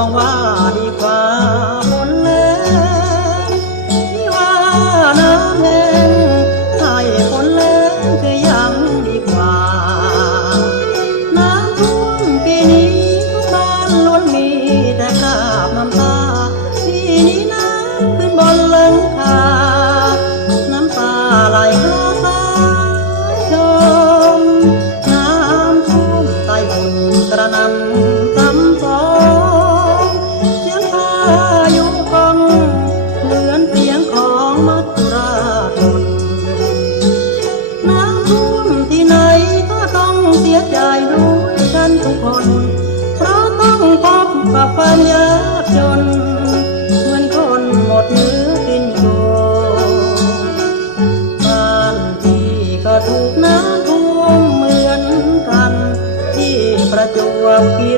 องว่าดีกว่าฝนแล้งที่ว่าน้ำแห้งให้ฝนแล้งจะยังดีกว่าน้ำท่วมปีนี้ทุกบ้านล้วนมีแต่คราบน้ำตาปีนี้น้ำขึ้นบนหลังคาน้ำตาไหลคลอสายชมน้ำท่วมใต้ฝุ่นกระหน่ำซ้ำซ้อนเสียงพายุกองเหมือนเสียงของมัจจุราชนน้ำท่วมที่ไหนก็ต้องเสียใจด้วยกันทุกคนเพราะต้องพบกับความยากจน